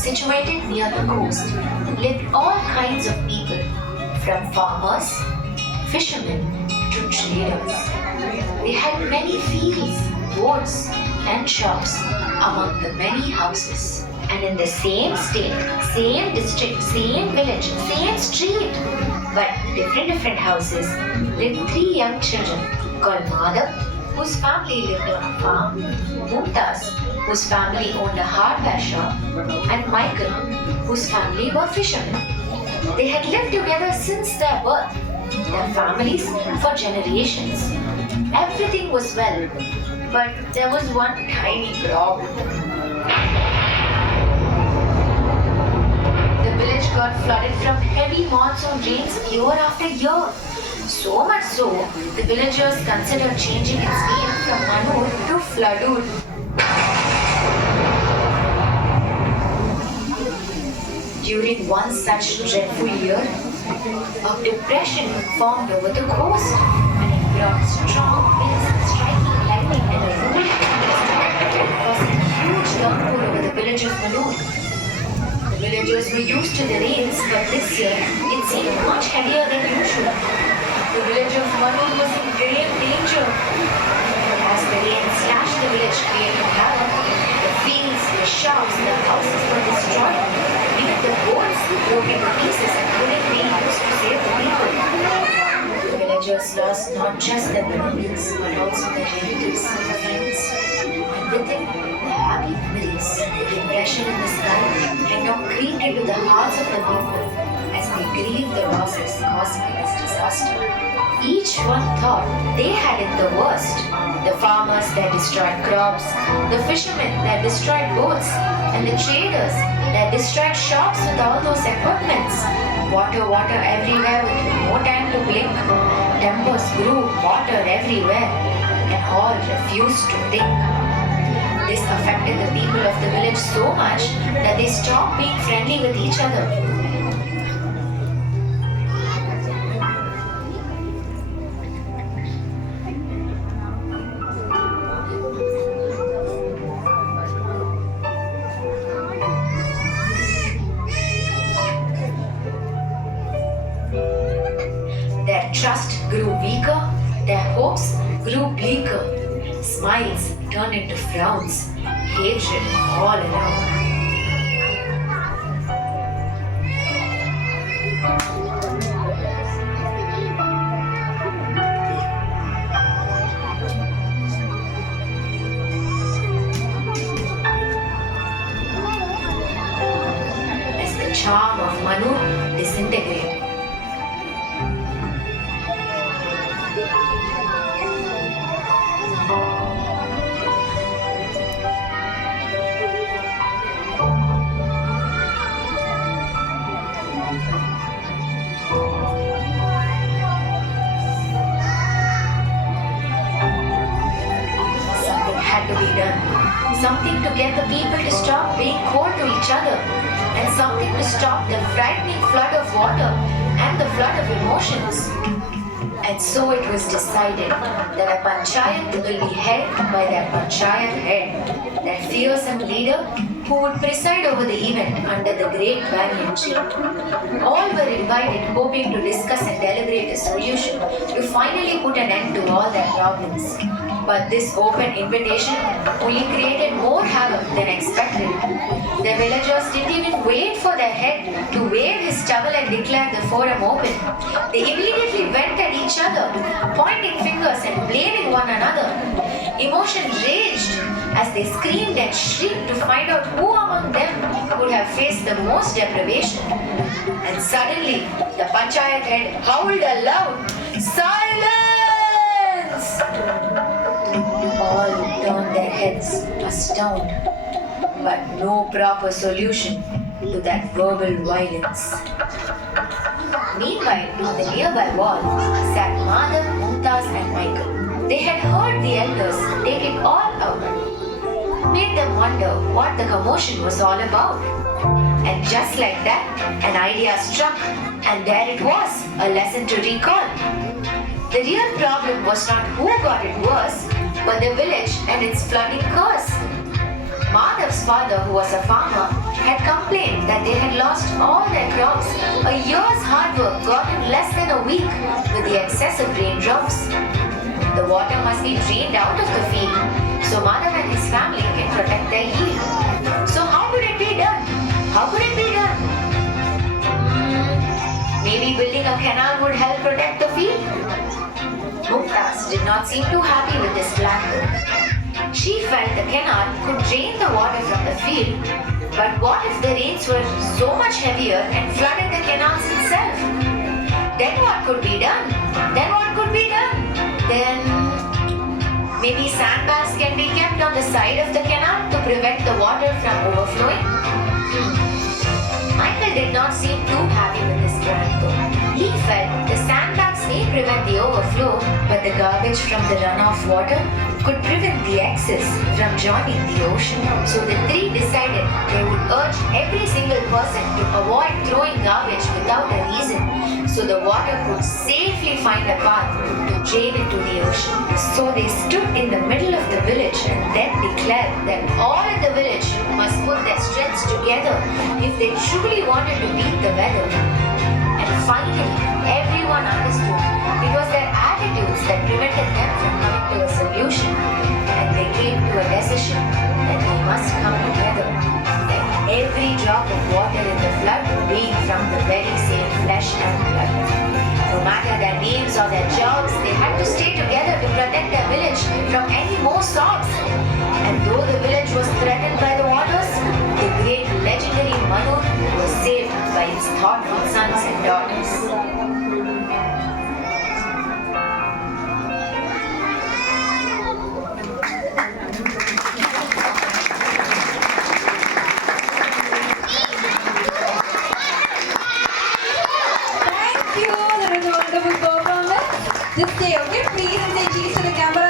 situated near the coast, lived all kinds of people, from farmers, fishermen, to traders. They had many fields, boats, and shops among the many houses. And in the same state, same district, same village, same street, but different houses, lived three young children called Madhav, whose family lived on a farm, Mumtaz, whose family owned a hardware shop, and Michael, whose family were fishermen. They had lived together since their birth, their families for generations. Everything was well, but there was one tiny problem. The village got flooded from heavy monsoon rains year after year. So much so, the villagers considered changing its name from Manur to Floodur. During one such dreadful year, a depression formed over the coast, and it brought strong winds, striking lightning, and a rude thunderstorm, causing a huge downpour over the village of Manur. The villagers were used to the rains, but this year it seemed much heavier than usual. The village of Manur was in grave danger. As the rain slashed the village, creating havoc, the fields, the shops, the houses were destroyed. Even the boats broke into pieces and couldn't be used to save the people. The villagers lost not just their belongings, but also their relatives and friends. And with them, the happy memories. The depression in the sky had now creeped into the hearts of the people as they grieved the losses caused by this disaster. Each one thought they had it the worst. The farmers that destroyed crops, the fishermen that destroyed boats, and the traders that destroyed shops with all those equipments. Water everywhere with no time to blink. Tempers grew, water everywhere, and all refused to think. This affected the people of the village so much that they stopped being friendly with each other. Their trust grew weaker, their hopes grew bleaker. Smiles turned into frowns, hatred all around. As the charm of Manu disintegrated. To be done. Something to get the people to stop being cold to each other, and something to stop the frightening flood of water and the flood of emotions. And so it was decided that a panchayat will be held by their panchayat head, their fearsome leader who would preside over the event under the great banyan tree. All were invited, hoping to discuss and deliberate a solution to finally put an end to all their problems. But this open invitation only created more havoc than expected. The villagers didn't even wait for their head to wave his towel and declare the forum open. They immediately went at each other, pointing fingers and blaming one another. Emotion raged as they screamed and shrieked to find out who among them would have faced the most deprivation. And suddenly, the panchayat head howled aloud, "Silence!" All turned their heads, astounded, but no proper solution to that verbal violence. Meanwhile, on the nearby wall sat Madhav, Mumtaz, and Michael. They had heard the elders take it all out, made them wonder what the commotion was all about. And just like that, an idea struck, and there it was, a lesson to recall. The real problem was not who got it worse, but the village and its flooding curse. Madhav's father, who was a farmer, had complained that they had lost all their crops. A year's hard work got in less than a week with the excessive raindrops. The water must be drained out of the field so Madhav and his family can protect their yield. So how could it be done? How could it be done? Maybe building a canal would help protect the field? Mumtaz did not seem too happy with this plan though. She felt the canal could drain the water from the field, but what if the rains were so much heavier and flooded the canals itself? Then what could be done? Then maybe sandbags can be kept on the side of the canal to prevent the water from overflowing? Michael did not seem too happy with this plan though. He felt the sandbags may prevent the overflow, but the garbage from the runoff water could prevent the excess from joining the ocean. So the three decided they would urge every single person to avoid throwing garbage without a reason, so the water could safely find a path to drain into the ocean. So they stood in the middle of the village and then declared that all in the village must put their strengths together if they truly wanted to beat the weather. And finally, everyone understood it was their attitudes that prevented them from coming to a solution, and they came to a decision that they must come together, that every drop of water in the flood being from the very same flesh and blood. No matter their names or their jobs, they had to stay together to protect their village from any more storms. And though the village was threatened by the waters, the great legendary Manu was saved by his thoughtful sons and daughters. Thank you. That was a wonderful performance. Just stay, okay? Please say cheese to the camera.